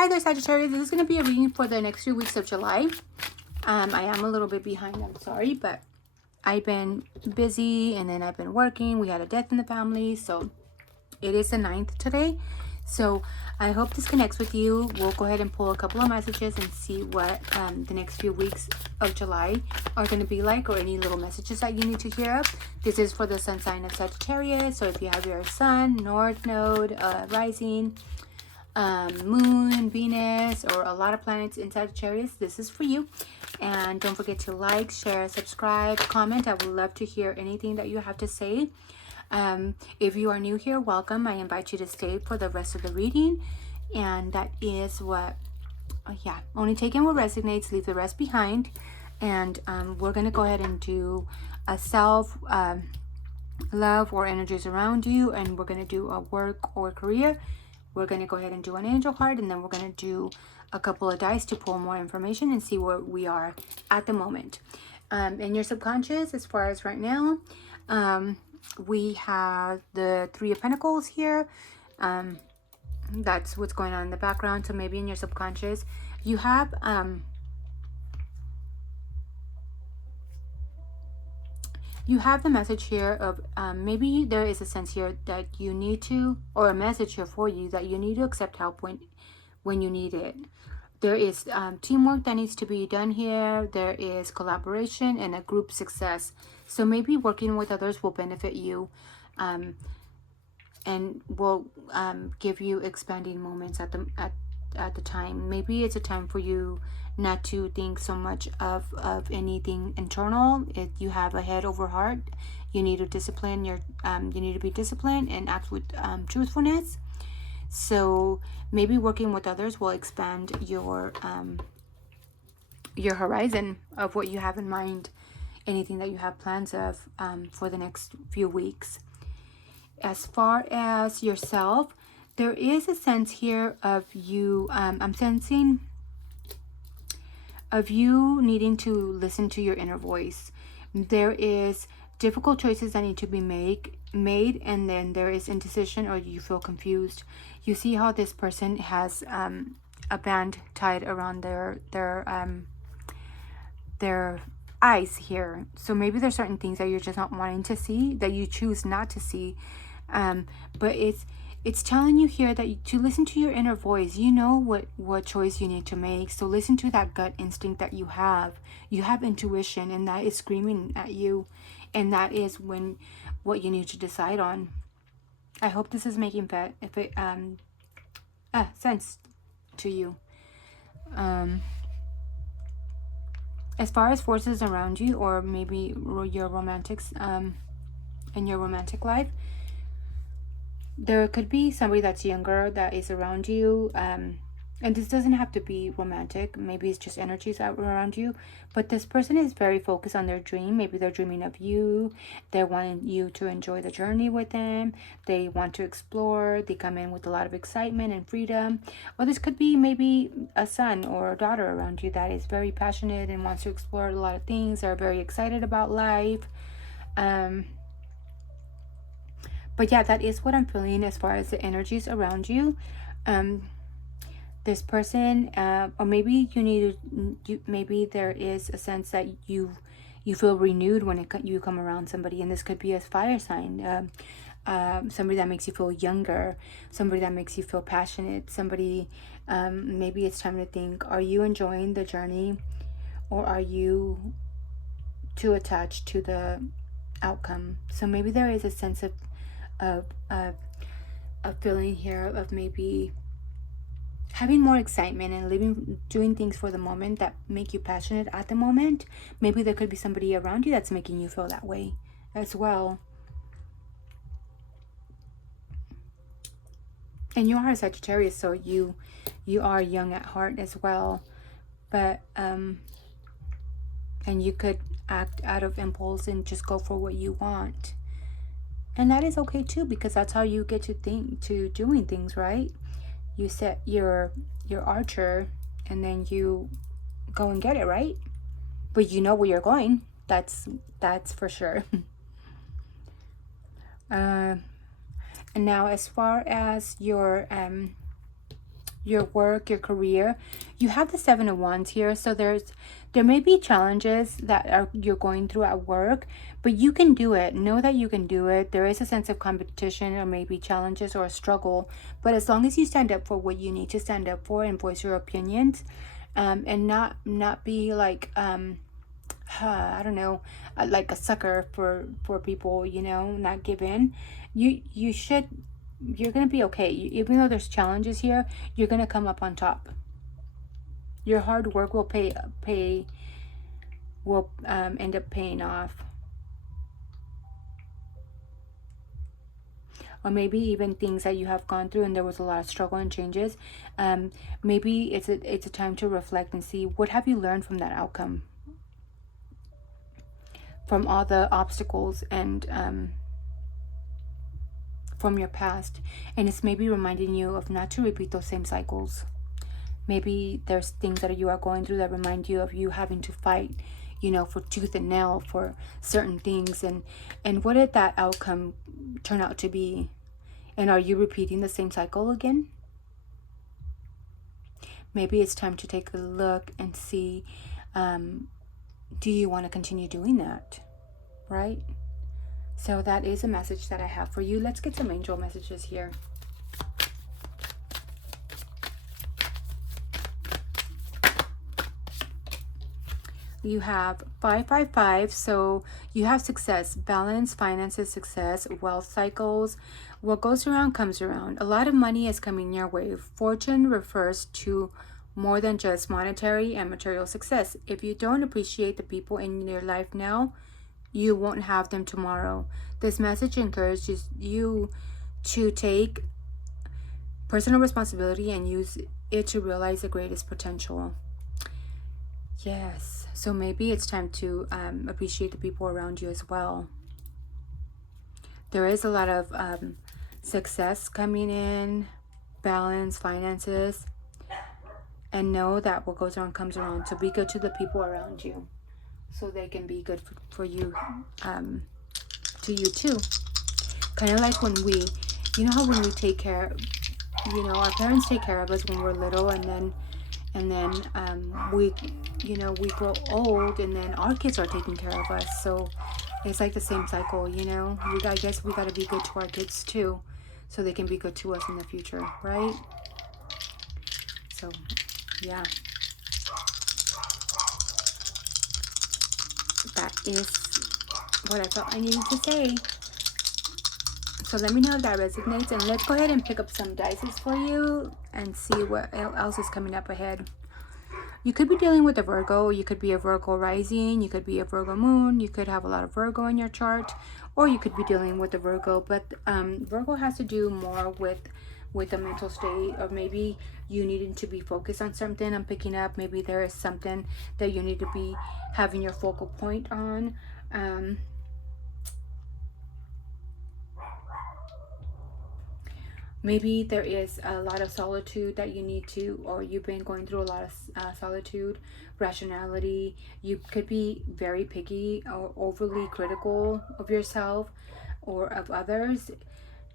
Hi there, Sagittarius. This is going to be a reading for the next few weeks of July. I am a little bit behind, I'm sorry, but I've been busy and then I've been working. We had a death in the family, so it is the 9th today. So I hope this connects with you. We'll go ahead and pull a couple of messages and see what the next few weeks of July are going to be like, or any little messages that you need to hear of. This is for the sun sign of Sagittarius. So if you have your sun, north node, rising, moon, Venus, or a lot of planets in Sagittarius, this is for you. And don't forget to like, share, subscribe, comment. I would love to hear anything that you have to say. If you are new here, welcome. I invite you to stay for the rest of the reading. And that is what, yeah, only take in what resonates, leave the rest behind. And we're going to go ahead and do a self love or energies around you. And we're going to do a work or career. We're going to go ahead and do an angel card, and then we're going to do a couple of dice to pull more information and see where we are at the moment. In your subconscious, as far as right now, we have the Three of Pentacles here. That's what's going on in the background. So maybe in your subconscious, you have the message here of maybe there is a sense here that you need to, or a message here for you that you need to accept help when you need it. There is teamwork that needs to be done here. There is collaboration and a group success. So maybe working with others will benefit you and will give you expanding moments at the time. Maybe it's a time for you not to think so much of anything internal. If you have a head over heart, you need to discipline your you need to be disciplined and act with truthfulness. So maybe working with others will expand your horizon of what you have in mind, anything that you have plans of for the next few weeks. As far as yourself, there is a sense here of you, I'm sensing of you needing to listen to your inner voice. There is difficult choices that need to be made, and then there is indecision, or you feel confused. You see how this person has a band tied around their eyes here. So maybe there's certain things that you're just not wanting to see, that you choose not to see. But it's telling you here that to listen to your inner voice. You know what choice you need to make. So listen to that gut instinct that you have. You have intuition, and that is screaming at you. And that is what you need to decide on. I hope this is making sense to you. As far as forces around you, or maybe your romantics in your romantic life, there could be somebody that's younger that is around you, and this doesn't have to be romantic. Maybe it's just energies out around you, but this person is very focused on their dream. Maybe they're dreaming of you. They're wanting you to enjoy the journey with them. They want to explore. They come in with a lot of excitement and freedom. Or this could be maybe a son or a daughter around you that is very passionate and wants to explore a lot of things. They're very excited about life. But yeah, that is what I'm feeling as far as the energies around you. This person, or maybe maybe there is a sense that you feel renewed when you come around somebody, and this could be a fire sign. Somebody that makes you feel younger, somebody that makes you feel passionate, somebody, maybe it's time to think, are you enjoying the journey, or are you too attached to the outcome? So maybe there is a sense of feeling here of maybe having more excitement and doing things for the moment that make you passionate at the moment. Maybe there could be somebody around you that's making you feel that way as well. And you are a Sagittarius, so you are young at heart as well. But and you could act out of impulse and just go for what you want. And that is okay too, because that's how you get to doing things, right? You set your archer, and then you go and get it, right? But you know where you're going. That's for sure. And now, as far as your your work, your career. You have the Seven of Wands here, so there may be challenges that you're going through at work, but you can do it. Know that you can do it. There is a sense of competition or maybe challenges or a struggle, but as long as you stand up for what you need to stand up for and voice your opinions, and not be like I don't know, like a sucker for people, you know, not give in. You're gonna be okay. Even though there's challenges here, you're gonna come up on top. Your hard work will end up paying off. Or maybe even things that you have gone through and there was a lot of struggle and changes. Maybe it's a time to reflect and see, what have you learned from that outcome, from all the obstacles and from your past. And it's maybe reminding you of not to repeat those same cycles. Maybe there's things that you are going through that remind you of you having to fight, you know, for tooth and nail for certain things. And what did that outcome turn out to be? And are you repeating the same cycle again? Maybe it's time to take a look and see, do you want to continue doing that? Right? So that is a message that I have for you. Let's get some angel messages here. You have 555, so you have success, balance, finances, success, wealth cycles. What goes around comes around. A lot of money is coming your way. Fortune refers to more than just monetary and material success. If you don't appreciate the people in your life now, you won't have them tomorrow. This message encourages you to take personal responsibility and use it to realize the greatest potential. Yes, so maybe it's time to appreciate the people around you as well. There is a lot of success coming in, balance, finances, and know that what goes around comes around. So be good to the people around you so they can be good for you, to you too. Kind of like when you know how when we take care, you know, our parents take care of us when we're little, and then we, you know, we grow old and then our kids are taking care of us. So it's like the same cycle, you know. I guess we got to be good to our kids too, so they can be good to us in the future, right? So yeah, that is what I felt I needed to say. So let me know if that resonates, and let's go ahead and pick up some dices for you and see what else is coming up ahead. You could be dealing with a Virgo. You could be a Virgo rising. You could be a Virgo moon. You could have a lot of Virgo in your chart, or you could be dealing with a Virgo. But Virgo has to do more with a mental state, or maybe you needing to be focused on something. I'm picking up maybe there is something that you need to be having your focal point on. Maybe there is a lot of solitude that you need to, or you've been going through a lot of solitude, rationality. You could be very picky or overly critical of yourself or of others,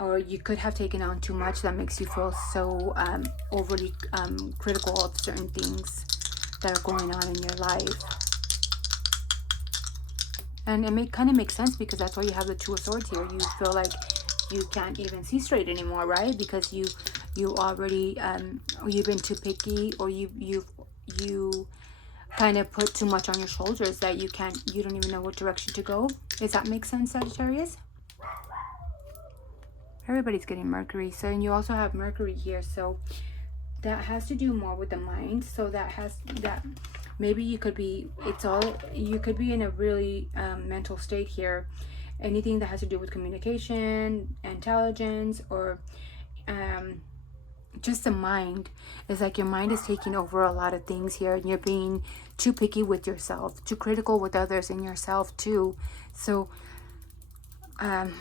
or you could have taken on too much that makes you feel so overly critical of certain things that are going on in your life. And it kind of makes sense, because that's why you have the Two of Swords here. You feel like you can't even see straight anymore, right? Because you already you've been too picky, or you kind of put too much on your shoulders that you don't even know what direction to go. Does that make sense, Sagittarius? Everybody's getting Mercury. So, and you also have Mercury here, so that has to do more with the mind. So that maybe you could be in a really mental state here. Anything that has to do with communication, intelligence, or just the mind. It's like your mind is taking over a lot of things here, and you're being too picky with yourself, too critical with others and yourself too. So and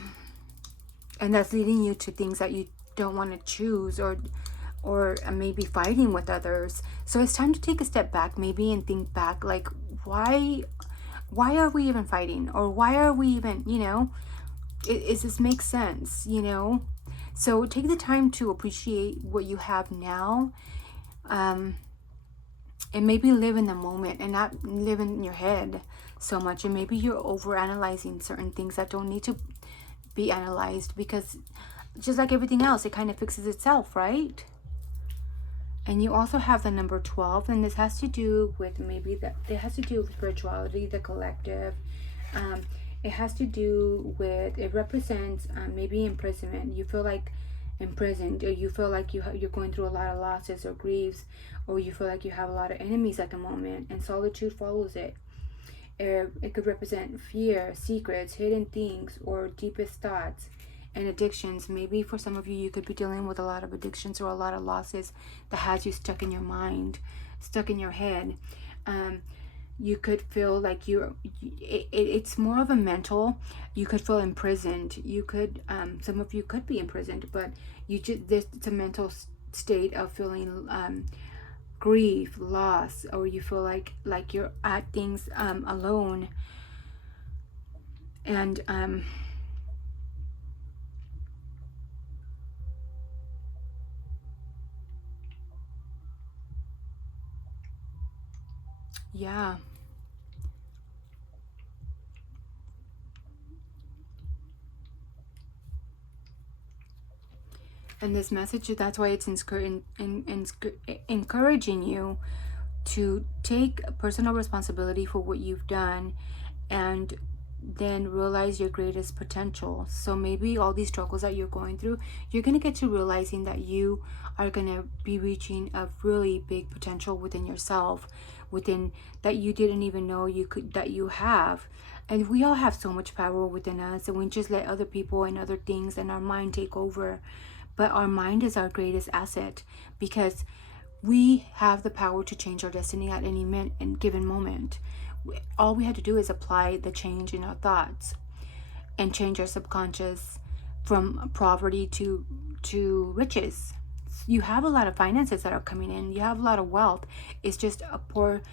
that's leading you to things that you don't want to choose, or maybe fighting with others. So it's time to take a step back maybe and think back, like, why are we even fighting? Or why are we even, you know, does this make sense, you know? So take the time to appreciate what you have now And maybe live in the moment and not live in your head so much. And maybe you're over analyzing certain things that don't need to be analyzed, because just like everything else, it kind of fixes itself, right? And you also have the number 12, and this has to do with maybe that it has to do with spirituality, the collective. It has to do with, it represents maybe imprisonment. You feel like imprisoned, or you feel like you're going through a lot of losses or griefs, or you feel like you have a lot of enemies at the moment, and solitude follows it. It could represent fear, secrets, hidden things, or deepest thoughts and addictions. Maybe for some of you, you could be dealing with a lot of addictions or a lot of losses that has you stuck in your mind, stuck in your head. You could feel like it's more of a mental. You could feel imprisoned. You could, some of you could be imprisoned, but it's a mental state of feeling grief, loss, or you feel like you're at things alone. And yeah. And this message, that's why it's encouraging you to take personal responsibility for what you've done, and then realize your greatest potential. So maybe all these struggles that you're going through, you're going to get to realizing that you are going to be reaching a really big potential within yourself, within that you didn't even know that you have. And we all have so much power within us, and we just let other people and other things and our mind take over. But our mind is our greatest asset, because we have the power to change our destiny at any given moment. All we have to do is apply the change in our thoughts and change our subconscious from poverty to riches. You have a lot of finances that are coming in. You have a lot of wealth. It's just a poor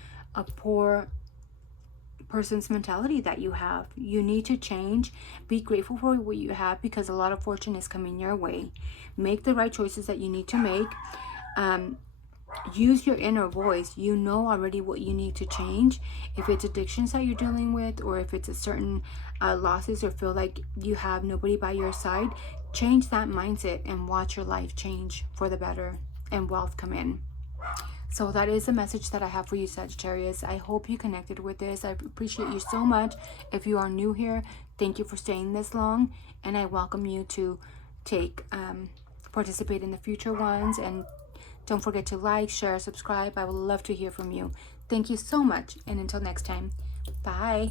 person's mentality that you have. You need to change. Be grateful for what you have, because a lot of fortune is coming your way. Make the right choices that you need to make. Use your inner voice. You know already what you need to change. If it's addictions that you're dealing with, or if it's a certain losses, or feel like you have nobody by your side, change that mindset and watch your life change for the better and wealth come in. So that is the message that I have for you, Sagittarius. I hope you connected with this. I appreciate you so much. If you are new here, thank you for staying this long, and I welcome you to participate in the future ones. And don't forget to like, share, subscribe. I would love to hear from you. Thank you so much, and until next time, bye.